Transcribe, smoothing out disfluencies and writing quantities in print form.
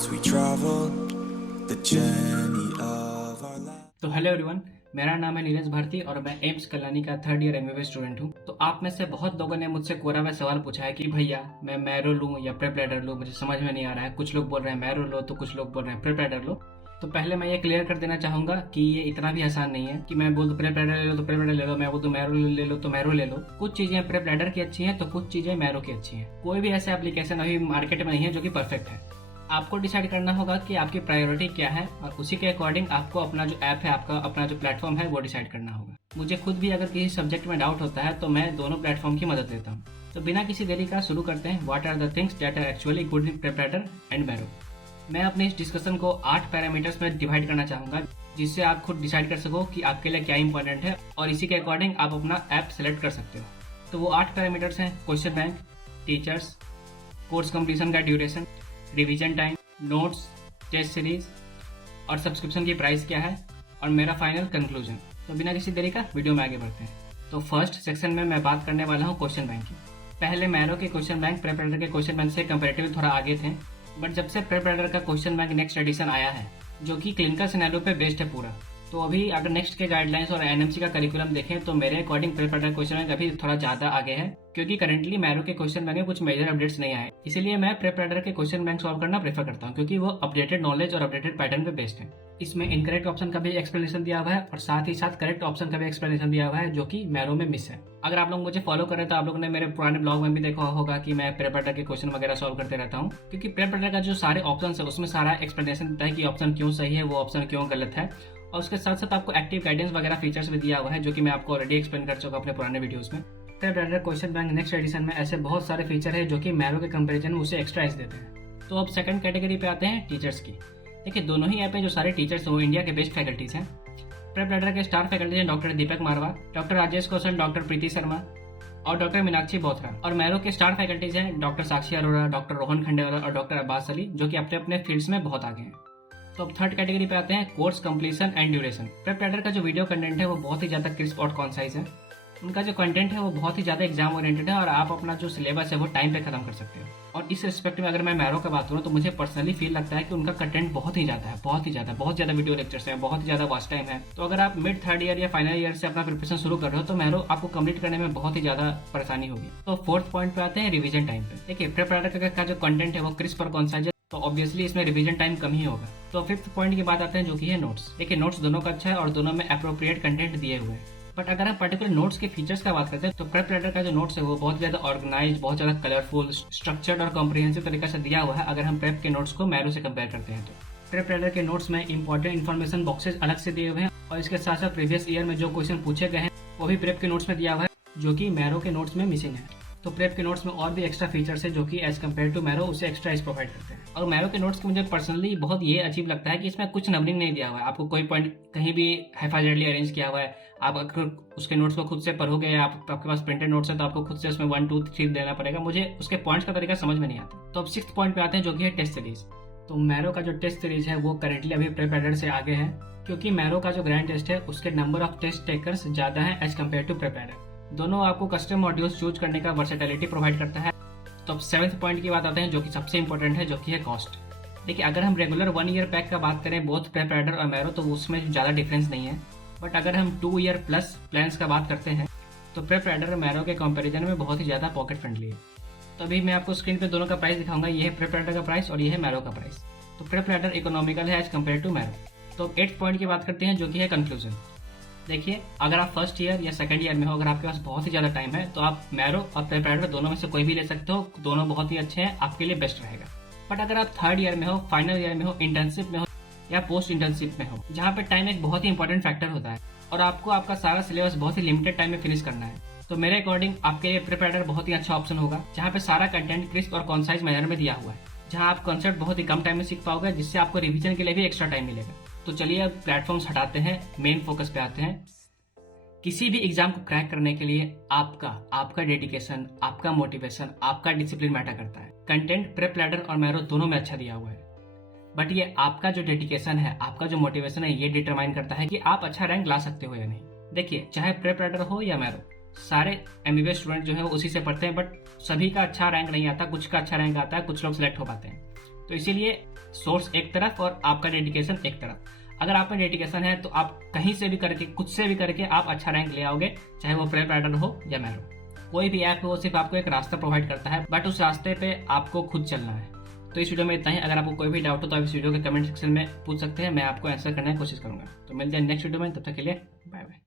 roads we travel, the journey of our life. तो hello everyone, मेरा नाम है नीरज भारती और मैं एम्स कल्याणी का थर्ड ईयर एमबीबीएस स्टूडेंट हूँ। तो आप में से बहुत लोगों ने मुझसे कोरा में सवाल पूछा है कि भैया मैं मैरो लूँ या प्रेप लैडर लूँ, मुझे समझ में नहीं आ रहा है। कुछ लोग बोल रहे हैं मैरो लो तो कुछ लोग बोल रहे हैं प्रेप लैडर लो। तो पहले मैं ये क्लियर कर देना चाहूंगा कि ये इतना भी आसान नहीं है कि मैं बोल दूं प्रेप लैडर ले लो तो प्रेप लैडर ले लो, मैं बोल दूं मैरो ले लो तो मैरो ले लो। कुछ चीजें प्रेप लैडर की अच्छी हैं तो कुछ चीजें मैरो की अच्छी हैं। कोई भी ऐसे एप्लीकेशन अभी मार्केट में नहीं है जो कि परफेक्ट है। आपको डिसाइड करना होगा कि आपकी प्रायोरिटी क्या है और उसी के अकॉर्डिंग आपको अपना जो ऐप है, आपका अपना जो प्लेटफॉर्म है वो डिसाइड करना होगा। मुझे खुद भी अगर किसी सब्जेक्ट में डाउट होता है तो मैं दोनों प्लेटफॉर्म की मदद लेता हूँ। तो बिना किसी देरी का शुरू करते हैं। What are the things that are actually good in PrepLadder and Marrow. मैं अपने इस डिस्कशन को 8 पैरामीटर्स में डिवाइड करना चाहूंगा, जिससे आप खुद डिसाइड कर सको कि आपके लिए क्या इंपॉर्टेंट है और इसी के अकॉर्डिंग आप अपना ऐप सेलेक्ट कर सकते हो। तो वो 8 पैरामीटर्स हैं: question bank, teachers, course completion का duration, revision time, notes, test series और सब्सक्रिप्शन की प्राइस क्या है और मेरा फाइनल कंक्लूजन। तो बिना किसी देरी का वीडियो में आगे बढ़ते हैं। तो फर्स्ट सेक्शन में मैं बात करने वाला हूँ क्वेश्चन बैंक की। पहले मैरो के क्वेश्चन बैंक प्रेप लैडर के क्वेश्चन बैंक से कंपैरेटिवली थोड़ा आगे थे, बट जब से प्रेप लैडर का क्वेश्चन बैंक नेक्स्ट एडिशन आया है जो कि क्लिनिकल सिनेरियो पे बेस्ड है पूरा, तो अभी अगर नेक्स्ट के गाइडलाइंस और एनएमसी का करिकुलम देखें तो मेरे according prep ladder question bank अभी थोड़ा ज्यादा आगे है, क्योंकि करंटली मैरो के क्वेश्चन बैंक में कुछ मेजर अपडेट्स नहीं आए। इसीलिए मैं प्रेप लैडर के क्वेश्चन बैंक सॉल्व करना प्रेफर करता हूँ, क्योंकि वो अपडेटेड नॉलेज और अपडेटेड पैटर्न पे बेस्ड है। इसमें इनकरेक्ट ऑप्शन का भी एक्सप्लेनेशन दिया हुआ है और साथ ही साथ करेक्ट ऑप्शन का भी एक्सप्लेनेशन दिया हुआ है, जो कि मैरो में मिस है। अगर आप लोग मुझे फॉलो कर रहे हैं तो आप लोगों ने मेरे पुराने ब्लॉग में भी देखा होगा कि मैं प्रेप लैडर के क्वेश्चन वगैरह सॉल्व करते रहता हूँ, क्योंकि प्रेप लैडर का जो सारे ऑप्शन है उसमें सारा एक्सप्लेनेशन देता है कि ऑप्शन क्यों सही है, वो ऑप्शन क्यों गलत है, और उसके साथ साथ आपको एक्टिव गाइडेंस वगैरह फीचर्स भी दिया हुआ है, जो कि मैं आपको ऑलरेडी एक्सप्लेन कर चुका अपने पुराने वीडियोस में। PrepLadder question bank next edition में ऐसे बहुत सारे फीचर है जो कि मैरो के कंपैरिजन में उसे एक्स्ट्रा एज देते हैं। तो अब सेकंड कैटेगरी पे आते हैं टीचर्स की। देखिए, दोनों ही ऐप में जो सारे टीचर्स हैं वो इंडिया के बेस्ट फैकल्टीज हैं। प्रेप लैडर के स्टार फैकल्टीज हैं डॉक्टर दीपक मारवा, डॉक्टर राजेश कौशल, डॉक्टर प्रीति शर्मा और डॉक्टर मीनाक्षी बोथरा। और मैरो के स्टार फैकल्टीज हैं डॉक्टर साक्षी अरोड़ा, डॉक्टर रोहन खंडेवाला और डॉक्टर अब्बास अली, जो कि अपने अपने फील्ड्स में बहुत आगे हैं। तो अब थर्ड कैटेगरी पे आते हैं course completion and duration. Prep ladder का जो वीडियो कंटेंट है वो बहुत ही ज्यादा क्रिस्प और कॉन्साइज है। उनका जो कंटेंट है वो बहुत ही ज्यादा एग्जाम ओरिएंटेड है और आप अपना जो सिलेबस है वो टाइम पे खत्म कर सकते हो। और इस रिस्पेक्ट में अगर मैं मैरो का बात करूँ तो मुझे पर्सनली फील लगता है कि उनका कंटेंट बहुत ही ज्यादा वीडियो लेक्चर्स हैं, बहुत ही ज्यादा वॉच टाइम है। तो अगर आप मिड थर्ड ईयर या फाइनल ईयर से अपना प्रिपरेशन शुरू कर रहे हो तो मैरो आपको कंप्लीट करने में बहुत ही ज्यादा परेशानी होगी। तो फोर्थ पॉइंट पे आते हैं रिवीजन टाइम पे। देखिए, प्रेप लैडर का जो कंटेंट है वो क्रिस्प और कॉन्साइज है, तो ऑब्वियसली इसमें रिवीजन टाइम कम ही होगा। तो फिफ्थ पॉइंट की बात आते हैं जो कि है नोट्स। देखिए, नोट्स दोनों का अच्छा है और दोनों में अप्रोप्रिएट कंटेंट दिए हुए हैं। बट अगर हम पर्टिकुलर नोट्स के फीचर्स का बात करते हैं तो प्रेप लैडर का जो नोट्स है वो बहुत ज्यादा ऑर्गेनाइज, बहुत ज्यादा कलरफुल, स्ट्रक्चर्ड और कॉम्प्रिहेंसिव तरीके से दिया हुआ है अगर हम प्रेप के नोट्स को मैरो से कंपेयर करते हैं तो। प्रेप लैडर के नोट्स में इंपॉर्टेंट इन्फॉर्मेशन बॉक्सेस अलग से दिए हुए हैं और इसके साथ साथ प्रीवियस ईयर में जो क्वेश्चन पूछे गए हैं वो भी प्रेप के नोट्स में दिया हुआ है, जो कि मैरो के नोट्स में मिसिंग है। तो प्रेप के नोट्स में और भी एक्स्ट्रा फीचर्स है जो कि एज कम्पेयर टू मैरो उसे एक्स्ट्रा इस प्रोवाइड करते हैं। और मैरो के नोट्स की मुझे पर्सनली बहुत ये अजीब लगता है कि इसमें कुछ नंबरिंग नहीं दिया हुआ है, आपको कोई पॉइंट कहीं भी हैफाजर्डली अरेंज किया हुआ है। आप अगर उसके नोट्स को खुद से पढ़ोगे, आपके पास प्रिंटेड नोट्स है तो आपको खुद से उसमें 1 2 3 देना पड़ेगा। मुझे उसके पॉइंट्स का तरीका समझ में नहीं आता। तो अब सिक्स्थ पॉइंट पे आते हैं जो कि है टेस्ट सीरीज। तो मैरो का जो टेस्ट सीरीज है वो करेंटली अभी प्रेप लैडर से आगे है, क्योंकि मैरो का जो ग्रैंड टेस्ट है उसके नंबर ऑफ टेस्ट टेकर्स ज्यादा है as compare to PrepLadder. दोनों आपको कस्टम मॉड्यूल्स चूज करने का वर्सेटिलिटी प्रोवाइड करता है। तो अब सेवेंथ पॉइंट की बात आते हैं जो कि सबसे इंपॉर्टेंट है, जो कि है कॉस्ट। देखिए, अगर हम रेगुलर 1 ईयर पैक का बात करें बोथ प्रेप लैडर और मैरो तो उसमें ज्यादा डिफरेंस नहीं है। बट अगर हम 2 ईयर प्लस प्लान्स का बात करते हैं तो प्रेप लैडर और मैरो के कंपैरिजन में बहुत ही ज्यादा पॉकेट फ्रेंडली है। तो अभी मैं आपको स्क्रीन पे दोनों का प्राइस दिखाऊंगा। ये है प्रेप लैडर का प्राइस और ये है मैरो का प्राइस। तो प्रेप लैडर इकोनॉमिकल है एज कम्पेयर टू मैरो। तो 8th पॉइंट की बात करते हैं जो कि है कंक्लूजन। देखिए, अगर आप फर्स्ट ईयर या सेकंड ईयर में हो, अगर आपके पास बहुत ही ज्यादा टाइम है तो आप मैरो और प्रेप लैडर दोनों में से कोई भी ले सकते हो। दोनों बहुत ही अच्छे हैं, आपके लिए बेस्ट रहेगा। बट अगर आप थर्ड ईयर में हो, फाइनल ईयर में हो, इंटर्नशिप में हो या पोस्ट इंटर्नशिप में हो, जहाँ पे टाइम एक बहुत ही इंपॉर्टेंट फैक्टर होता है और आपको आपका सारा सिलेबस बहुत ही लिमिटेड टाइम में फिनिश करना है, तो मेरे अकॉर्डिंग आपके लिए प्रेप लैडर बहुत ही अच्छा ऑप्शन होगा, जहाँ पे सारा कंटेंट क्रिस्प और कॉन्साइज मैनर में दिया हुआ है, जहाँ आप कॉन्सेप्ट बहुत ही कम टाइम में सीख पाओगे, जिससे आपको रिवीजन के लिए भी एक्स्ट्रा टाइम मिलेगा। तो चलिए अब प्लेटफॉर्म्स हटाते हैं, मेन फोकस पे आते हैं। किसी भी एग्जाम को क्रैक करने के लिए आपका डेडिकेशन, आपका मोटिवेशन, आपका डिसिप्लिन मैटर करता है। कंटेंट प्रेप लैडर और मैरो दोनों में अच्छा दिया हुआ है, बट ये आपका जो डेडिकेशन है, आपका जो मोटिवेशन है, ये डिटरमाइन करता है कि आप अच्छा रैंक ला सकते हो या नहीं। देखिए, चाहे प्रेप लैडर हो या मैरो, सारे एमबीबीएस स्टूडेंट जो है वो उसी से पढ़ते हैं, बट सभी का अच्छा रैंक नहीं आता। कुछ का अच्छा रैंक आता है, कुछ लोग सिलेक्ट हो पाते हैं। तो इसीलिए सोर्स एक तरफ और आपका डेडिकेशन एक तरफ। अगर आप में डेडिकेशन है तो आप कहीं से भी करके, कुछ से भी करके आप अच्छा रैंक ले आओगे, चाहे वो प्रेप राइडर हो या मैरो। कोई भी ऐप हो, सिर्फ आपको एक रास्ता प्रोवाइड करता है, बट उस रास्ते पे आपको खुद चलना है। तो इस वीडियो में इतना ही। अगर आपको कोई भी डाउट हो तो आप इस वीडियो के कमेंट सेक्शन में पूछ सकते हैं, मैं आपको आंसर करने की कोशिश करूंगा। तो मिलते हैं नेक्स्ट वीडियो में, तब तक के लिए बाय बाय।